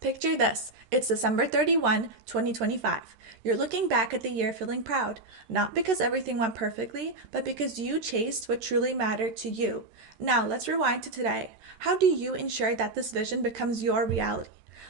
Picture this. It's December 31, 2025. You're looking back at the year feeling proud, not because everything went perfectly, but because you chased what truly mattered to you. Now, let's rewind to today. How do you ensure that this vision becomes your reality?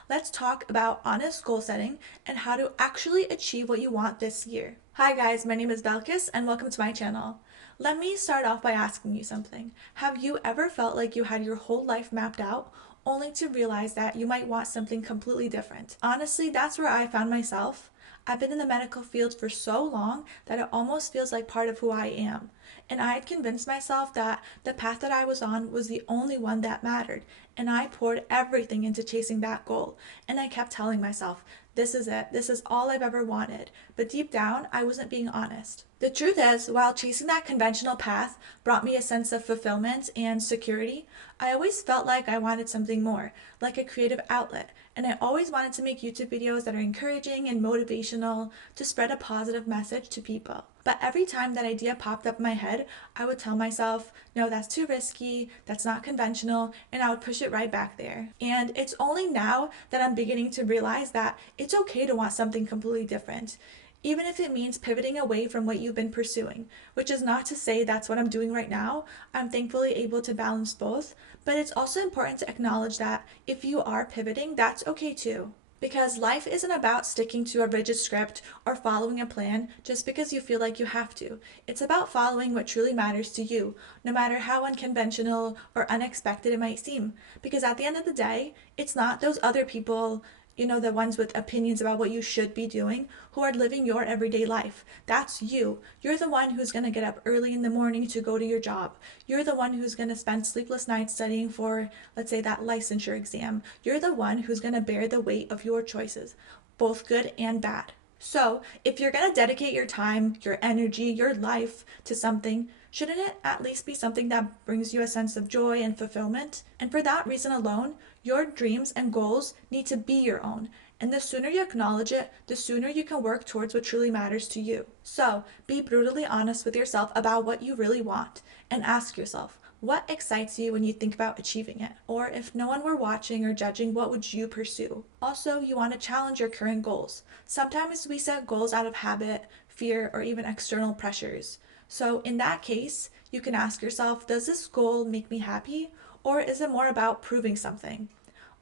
Let's talk about honest goal setting and how to actually achieve what you want this year. Hi guys, my name is Belkis and welcome to my channel. Let me start off by asking you something. Have you ever felt like you had your whole life mapped out, only to realize that you might want something completely different? Honestly, that's where I found myself. I've been in the medical field for so long that it almost feels like part of who I am. And I had convinced myself that the path that I was on was the only one that mattered. And I poured everything into chasing that goal. And I kept telling myself, this is it. This is all I've ever wanted. But deep down, I wasn't being honest. The truth is, while chasing that conventional path brought me a sense of fulfillment and security, I always felt like I wanted something more, like a creative outlet. And I always wanted to make YouTube videos that are encouraging and motivational to spread a positive message to people. But every time that idea popped up in my head, I would tell myself, no, that's too risky, that's not conventional, and I would push it right back there. And it's only now that I'm beginning to realize that it's okay to want something completely different, even if it means pivoting away from what you've been pursuing, which is not to say that's what I'm doing right now. I'm thankfully able to balance both, but it's also important to acknowledge that if you are pivoting, that's okay too. Because life isn't about sticking to a rigid script or following a plan just because you feel like you have to. It's about following what truly matters to you, no matter how unconventional or unexpected it might seem. Because at the end of the day, it's not those other people, the ones with opinions about what you should be doing, who are living your everyday life. That's you. You're the one who's going to get up early in the morning to go to your job. You're the one who's going to spend sleepless nights studying for, let's say, that licensure exam. You're the one who's going to bear the weight of your choices, both good and bad. So, if you're going to dedicate your time, your energy, your life to something, shouldn't it at least be something that brings you a sense of joy and fulfillment? And for that reason alone, your dreams and goals need to be your own. And the sooner you acknowledge it, the sooner you can work towards what truly matters to you. So, be brutally honest with yourself about what you really want and ask yourself, what excites you when you think about achieving it? Or if no one were watching or judging, what would you pursue? Also, you want to challenge your current goals. Sometimes we set goals out of habit, fear, or even external pressures. So in that case, you can ask yourself, does this goal make me happy? Or is it more about proving something?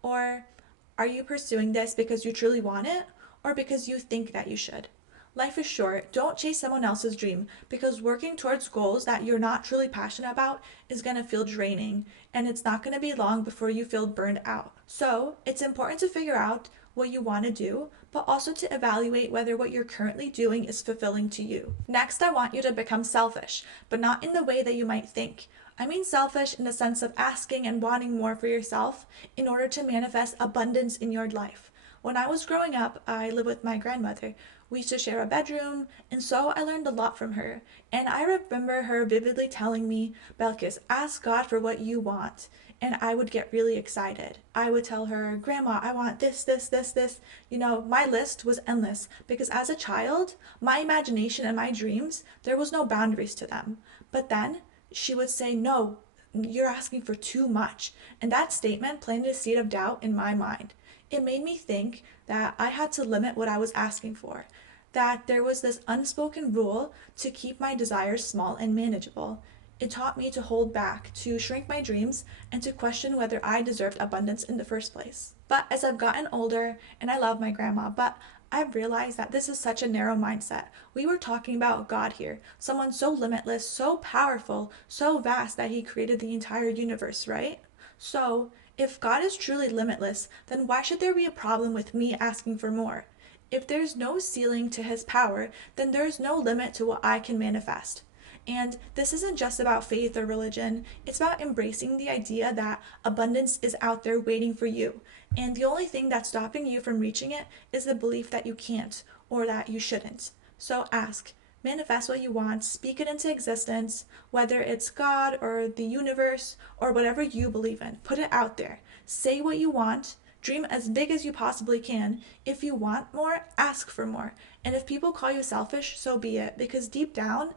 Or are you pursuing this because you truly want it or because you think that you should? Life is short. Don't chase someone else's dream because working towards goals that you're not truly passionate about is going to feel draining, and it's not going to be long before you feel burned out. So it's important to figure out what you want to do, but also to evaluate whether what you're currently doing is fulfilling to you. Next, I want you to become selfish, but not in the way that you might think. I mean selfish in the sense of asking and wanting more for yourself in order to manifest abundance in your life. When I was growing up, I lived with my grandmother. We used to share a bedroom, and so I learned a lot from her. And I remember her vividly telling me, Belkis, ask God for what you want. And I would get really excited. I would tell her, Grandma, I want this, this, this, this. My list was endless because as a child, my imagination and my dreams, there was no boundaries to them. But then she would say, no, you're asking for too much. And that statement planted a seed of doubt in my mind. It made me think that I had to limit what I was asking for, that there was this unspoken rule to keep my desires small and manageable. It taught me to hold back, to shrink my dreams, and to question whether I deserved abundance in the first place. But as I've gotten older, and I love my grandma, but I've realized that this is such a narrow mindset. We were talking about God here, someone so limitless, so powerful, so vast that he created the entire universe, right? So, if God is truly limitless, then why should there be a problem with me asking for more? If there's no ceiling to his power, then there's no limit to what I can manifest. And this isn't just about faith or religion, it's about embracing the idea that abundance is out there waiting for you. And the only thing that's stopping you from reaching it is the belief that you can't or that you shouldn't. So ask, manifest what you want, speak it into existence, whether it's God or the universe or whatever you believe in. Put it out there. Say what you want. Dream as big as you possibly can. If you want more, ask for more. And if people call you selfish, so be it, because deep down,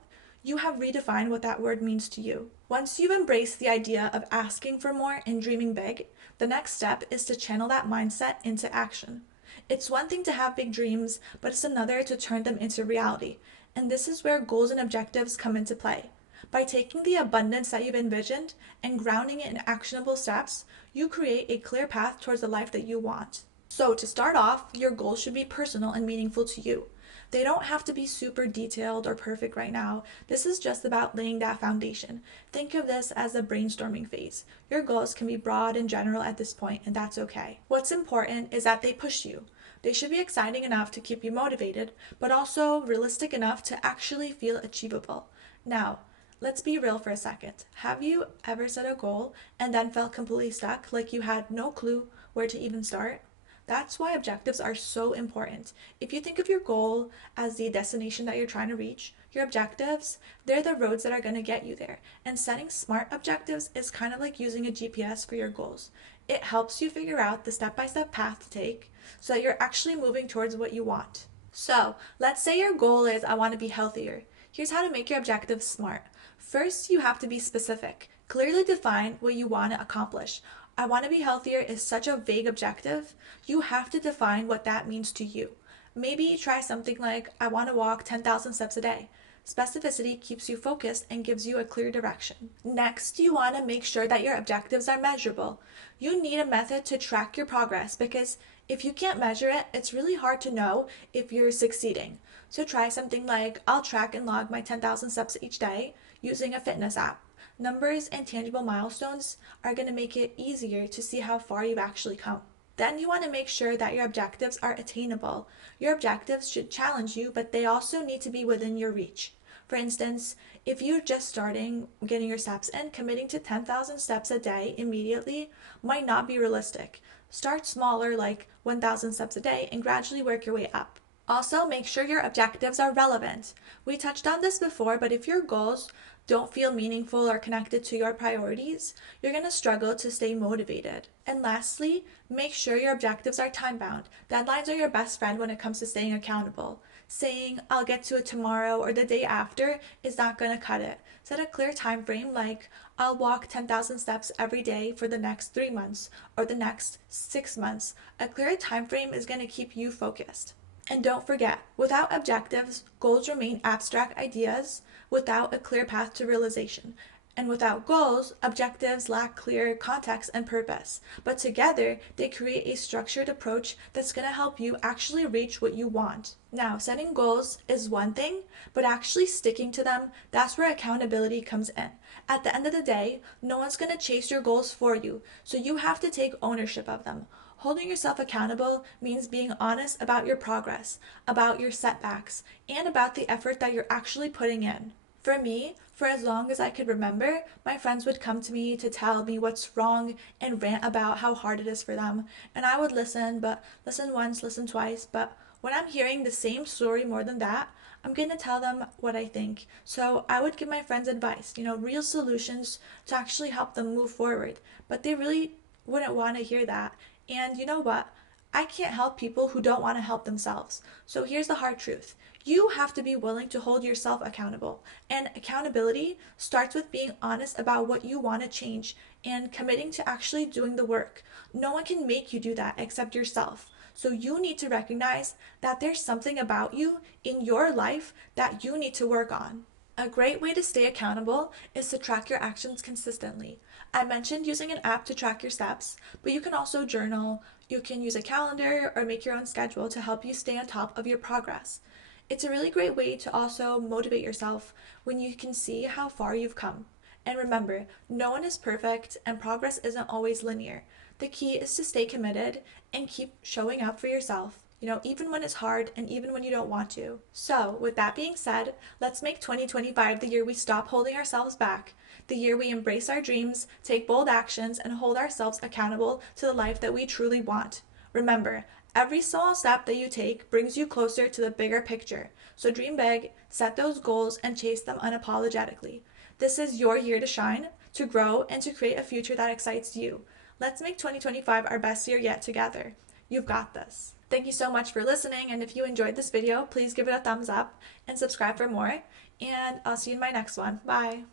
You have redefined what that word means to you. Once you've embraced the idea of asking for more and dreaming big, the next step is to channel that mindset into action. It's one thing to have big dreams, but it's another to turn them into reality. And this is where goals and objectives come into play. By taking the abundance that you've envisioned and grounding it in actionable steps, you create a clear path towards the life that you want. So, to start off, your goals should be personal and meaningful to you. They don't have to be super detailed or perfect right now. This is just about laying that foundation. Think of this as a brainstorming phase. Your goals can be broad and general at this point, and that's okay. What's important is that they push you. They should be exciting enough to keep you motivated, but also realistic enough to actually feel achievable. Now, let's be real for a second. Have you ever set a goal and then felt completely stuck, like you had no clue where to even start? That's why objectives are so important. If you think of your goal as the destination that you're trying to reach, your objectives, they're the roads that are going to get you there. And setting smart objectives is kind of like using a GPS for your goals. It helps you figure out the step-by-step path to take so that you're actually moving towards what you want. So, let's say your goal is I want to be healthier. Here's how to make your objectives smart. First, you have to be specific. Clearly define what you want to accomplish. I want to be healthier is such a vague objective. You have to define what that means to you. Maybe try something like, I want to walk 10,000 steps a day. Specificity keeps you focused and gives you a clear direction. Next, you want to make sure that your objectives are measurable. You need a method to track your progress because if you can't measure it, it's really hard to know if you're succeeding. So try something like, I'll track and log my 10,000 steps each day using a fitness app. Numbers and tangible milestones are going to make it easier to see how far you've actually come. Then you want to make sure that your objectives are attainable. Your objectives should challenge you, but they also need to be within your reach. For instance, if you're just starting getting your steps in, committing to 10,000 steps a day immediately might not be realistic. Start smaller, like 1,000 steps a day, and gradually work your way up. Also, make sure your objectives are relevant. We touched on this before, but if your goals don't feel meaningful or connected to your priorities, you're going to struggle to stay motivated. And lastly, make sure your objectives are time-bound. Deadlines are your best friend when it comes to staying accountable. Saying, I'll get to it tomorrow or the day after is not going to cut it. Set a clear time frame like, I'll walk 10,000 steps every day for the next 3 months or the next 6 months. A clear time frame is going to keep you focused. And don't forget, without objectives, goals remain abstract ideas without a clear path to realization. And without goals, objectives lack clear context and purpose. But together, they create a structured approach that's going to help you actually reach what you want. Now, setting goals is one thing, but actually sticking to them, that's where accountability comes in. At the end of the day, no one's going to chase your goals for you, so you have to take ownership of them. Holding yourself accountable means being honest about your progress, about your setbacks, and about the effort that you're actually putting in. For me, for as long as I could remember, my friends would come to me to tell me what's wrong and rant about how hard it is for them. And I would listen, but listen once, listen twice. But when I'm hearing the same story more than that, I'm going to tell them what I think. So I would give my friends advice, real solutions to actually help them move forward. But they really wouldn't want to hear that. And you know what? I can't help people who don't want to help themselves. So here's the hard truth. You have to be willing to hold yourself accountable. And accountability starts with being honest about what you want to change and committing to actually doing the work. No one can make you do that except yourself. So you need to recognize that there's something about you in your life that you need to work on. A great way to stay accountable is to track your actions consistently. I mentioned using an app to track your steps, but you can also journal, you can use a calendar, or make your own schedule to help you stay on top of your progress. It's a really great way to also motivate yourself when you can see how far you've come. And remember, no one is perfect and progress isn't always linear. The key is to stay committed and keep showing up for yourself, even when it's hard and even when you don't want to. So, with that being said, let's make 2025 the year we stop holding ourselves back, the year we embrace our dreams, take bold actions, and hold ourselves accountable to the life that we truly want. Remember, every small step that you take brings you closer to the bigger picture. So dream big, set those goals, and chase them unapologetically. This is your year to shine, to grow, and to create a future that excites you. Let's make 2025 our best year yet together. You've got this. Thank you so much for listening, and if you enjoyed this video, please give it a thumbs up and subscribe for more, and I'll see you in my next one. Bye!